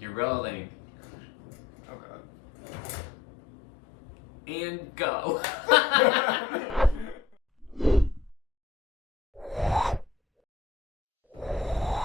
You're rolling. Oh god. And go.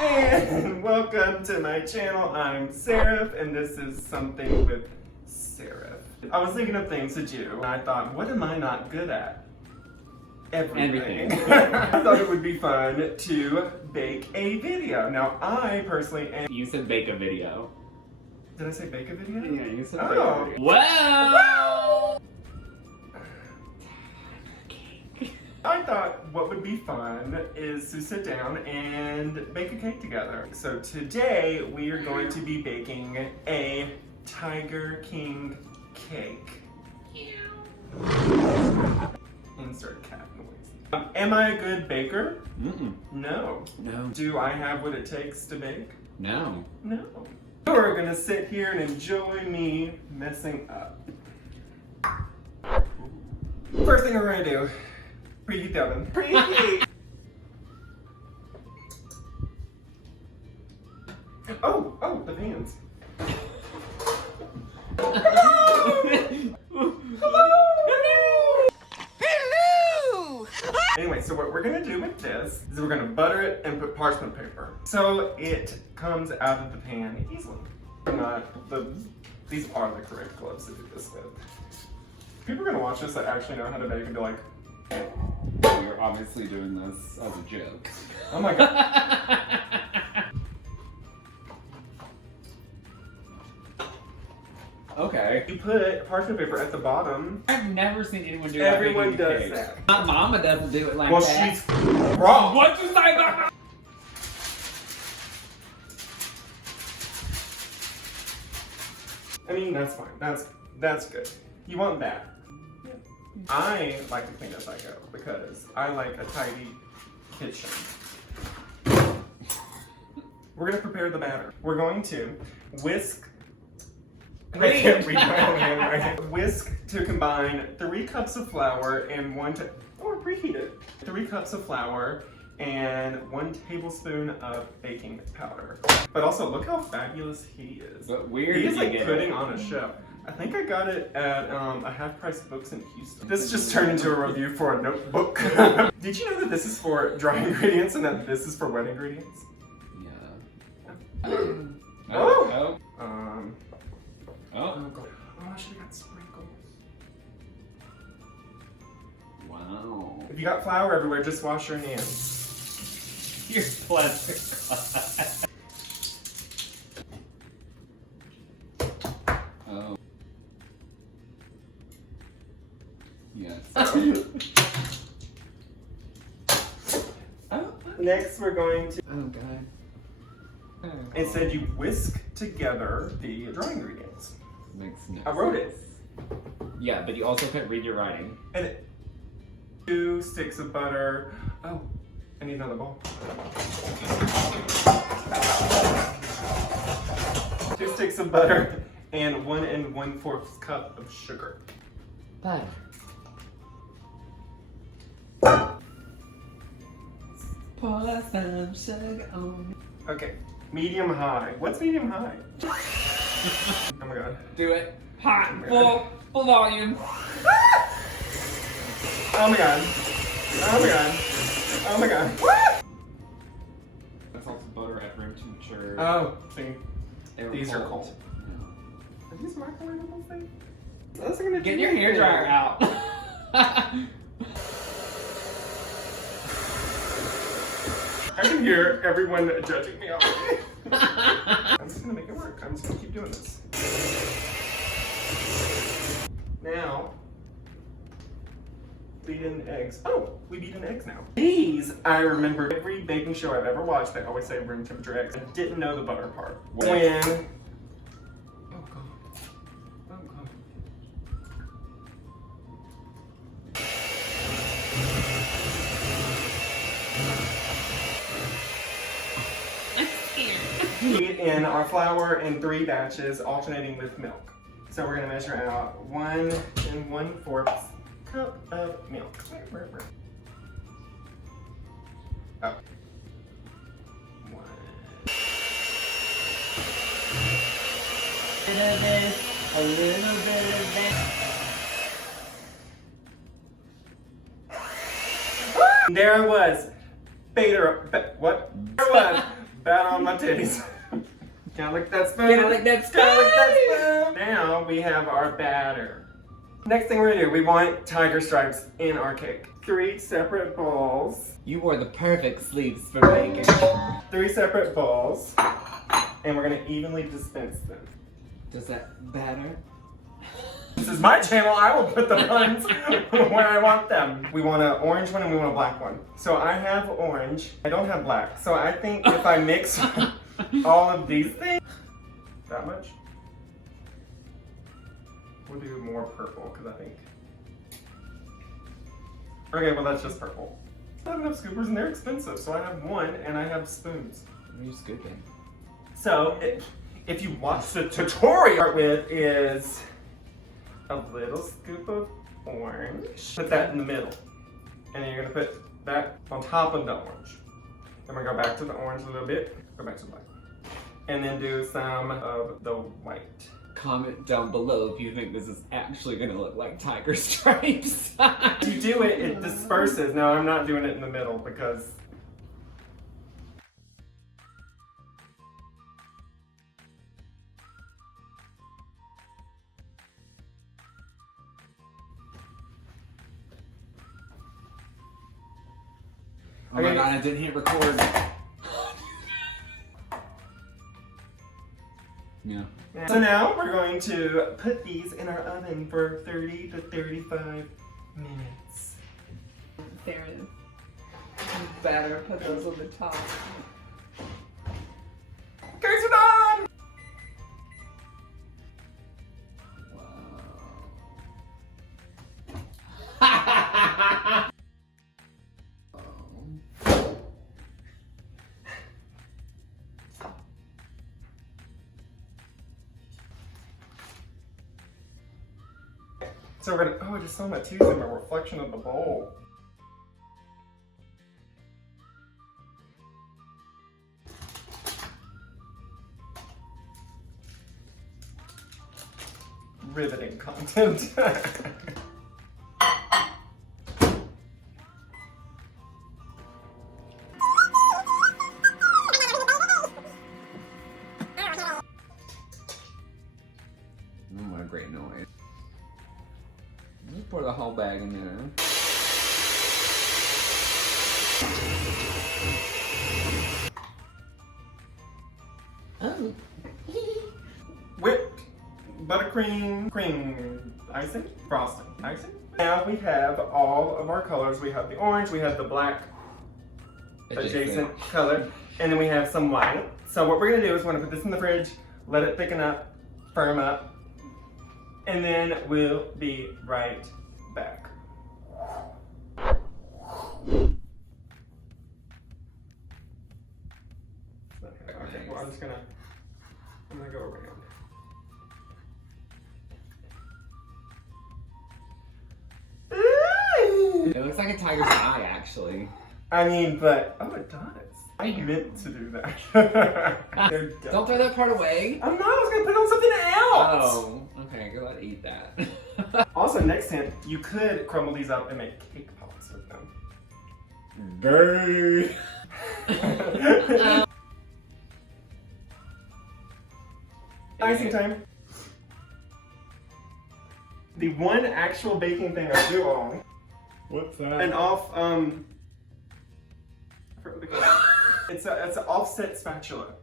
And welcome to my channel. I'm Serif, and this is Something with Serif. I was thinking of things to do, and I thought, what am I not good at? Everything. I thought it would be fun to bake a video. Now, I personally am. You said bake a video. Did I say bake a video? Yeah, you said Oh. bake a video. Wow! I thought what would be fun is to sit down and bake a cake together. So today we are going to be baking a Tiger King cake. Insert cat noise. Am I a good baker? Mm-mm. No. No. Do I have what it takes to bake? No. No. You're gonna sit here and enjoy me messing up. First thing we're gonna do, preheat the oven. Preheat! Oh, the fans. Anyway, so what we're gonna do with this is we're gonna butter it and put parchment paper so it comes out of the pan easily. These are the correct gloves to do this with. People are gonna watch this that actually know how to bake and be like, You're obviously doing this as a joke. oh my god. Okay. You put parchment paper at the bottom. I've never seen anyone do that. Everyone baking does cake. that. My mama doesn't do it like Well, that. she's wrong. What you say about her? I mean, that's fine. That's good. You want that. I like to clean as I go because I like a tidy kitchen. We're gonna prepare the batter. We're going to whisk. I can't read my own handwriting. Whisk to combine 3 cups of flour and preheat it. 3 cups of flour and 1 tablespoon of baking powder. But also, look how fabulous he is. But where He did is you like get putting it? on a show. I think I got it at a half-price books in Houston. This just turned into a review for a notebook. Did you know that this is for dry ingredients and that this is for wet ingredients? Yeah. Oh! Oh. God. Oh, I should have got sprinkles. Wow. If you got flour everywhere, just wash your hands. You're plastic. Oh. Yes. Oh. Next, we're going to. Oh god. Oh, It said you whisk together the dry ingredients. makes no I wrote it. sense. Yeah, but you also couldn't read your writing. And 2 sticks of butter. Oh, I need another bowl. 2 sticks of butter and 1 1/4 cup of sugar. Butter. Pour some sugar on me. Okay, medium high. What's medium high? Oh my god. Do it. Hot. Oh Full volume. Oh my god. Oh my god. Oh my god. That's also butter at room temperature. Oh, see. They were These are cold. Yeah. Are these microwavable things? Those are gonna Get do your hair anything. dryer out. I can hear everyone judging me already. I'm just gonna make it work. I'm just gonna keep doing this. Now, beat in eggs. Oh, we beat in eggs now. These, I remember every baking show I've ever watched, they always say room temperature eggs. I didn't know the butter part. What? When, oh god, oh god. Heat in our flour in 3 batches, alternating with milk. So we're gonna measure out 1 1/4 cup of milk. Oh. of this, a little bit of that. There I was. What? There I was. Bat on my titties. Gotta lick that spoon. Gotta lick that spoon. Gotta lick that spoon. Now we have our batter. Next thing we're gonna do, we want tiger stripes in our cake. 3 separate bowls. You wore the perfect sleeves for baking. 3 separate bowls. And we're gonna evenly dispense them. Does that batter? This is my channel, I will put the buns where I want them. We want an orange one and we want a black one. So I have orange, I don't have black. So I think if I mix all of these things, that much? We'll do more purple, because I think. Okay, well that's just purple. I don't have enough scoopers and they're expensive, so I have one and I have spoons. What are you scooping? So, if you watch the tutorial, start with is a little scoop of orange. Put that in the middle. And then you're gonna put that on top of the orange. Then we're gonna go back to the orange a little bit, go back to the black. And then do some of the white. Comment down below if you think this is actually gonna look like tiger stripes. If you do it, it disperses. No, I'm not doing it in the middle because oh my god, I didn't hit record. Yeah. So now we're going to put these in our oven for 30 to 35 minutes. There it is. Batter, put those on the top. Cakes are done! Wow. So we're gonna, oh, I just saw my teeth in my reflection of the bowl. Riveting content. What a great noise. Just pour the whole bag in there. Oh. Whipped buttercream, cream, icing, frosting, icing. Now we have all of our colors. We have the orange, we have the black adjacent color, and then we have some white. So what we're gonna do is we're gonna put this in the fridge, let it thicken up, firm up, and then we'll be right back. Okay, well I'm gonna go around. It looks like a tiger's eye, actually. I mean, but, oh, it does. I meant to do that. They're done. Don't throw that part away. I'm not, I was gonna put it on something else. Oh, okay, go ahead and eat that. Also, next hint, you could crumble these up and make cake pops with them. Gay. Icing time. The one actual baking thing I do own. What's that? An off, I forgot what they call it. It's an offset spatula.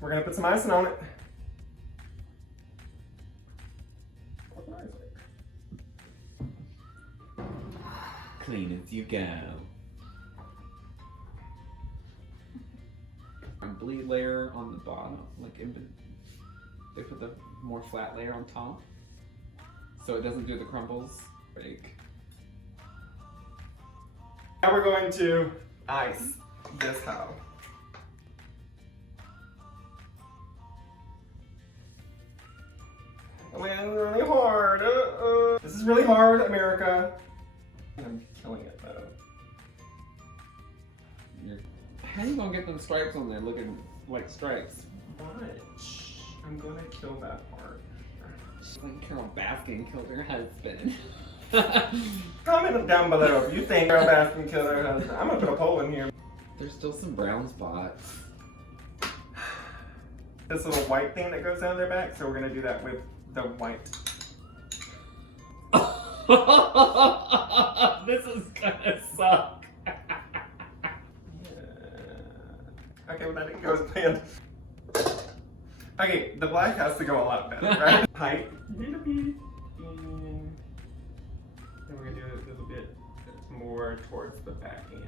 We're gonna put some icing on it. Clean as you go. A bleed layer on the bottom, like they put the more flat layer on top, so it doesn't do the crumbles. Break. Now we're going to ice this how. I went really hard. This is really hard, America. I'm killing it though. How you gonna get them stripes on there looking like stripes? Watch. I'm gonna kill that part. She's like Carol Baskin killed her husband. Comment down below if you think Carol Baskin killed her husband. I'm gonna put a poll in here. There's still some brown spots. This little white thing that goes down their back, so we're gonna do that with the white. This is gonna suck. Okay, well that didn't go as planned. Okay, the black has to go a lot better, right? Height. And then we're gonna do it a little bit more towards the back end.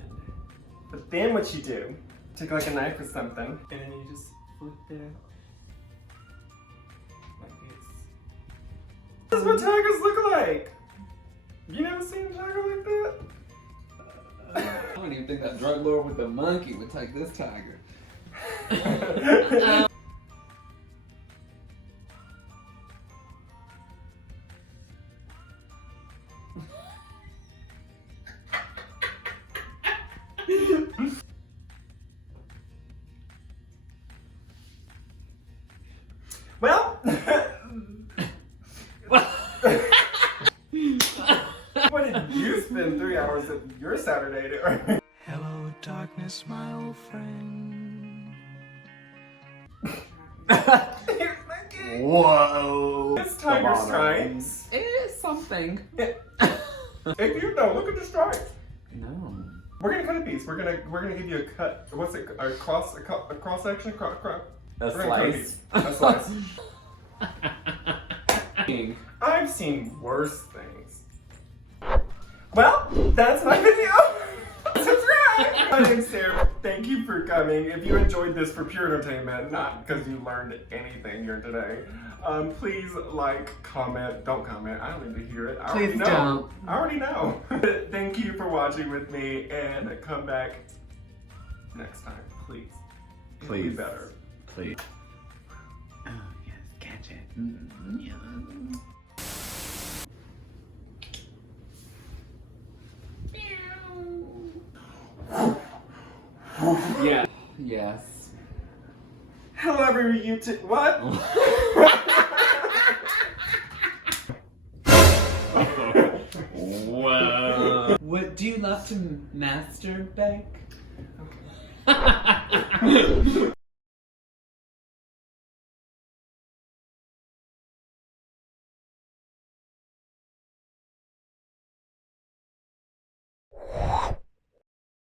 But then what you do, take like a knife or something, and then you just flip there. Like this. This is what tigers look like! You never seen a tiger like that? I don't even think that drug lord with the monkey would take this tiger. Well, what did you spend 3 hours of your Saturday doing? Hello, darkness, my old friend. Here's my key. Whoa. It's tiger stripes. It is something. If you know, look at the stripes. No. We're gonna cut a piece. We're gonna give you a cut. What's it? A cross section? A slice. A slice. King. I've seen worse things. Well, that's my video. Subscribe! My name's Serif. Thank you for coming. If you enjoyed this for pure entertainment, not because you learned anything here today, please like, comment. Don't comment. I don't need to hear it. I Please already know. don't. I already know. Thank you for watching with me, and come back next time, please. It'll be Please. better. Please. Oh, yes, catch it. Yeah. Yeah. Yes. Hello, every YouTube. What? Whoa. What do you love to masturbate?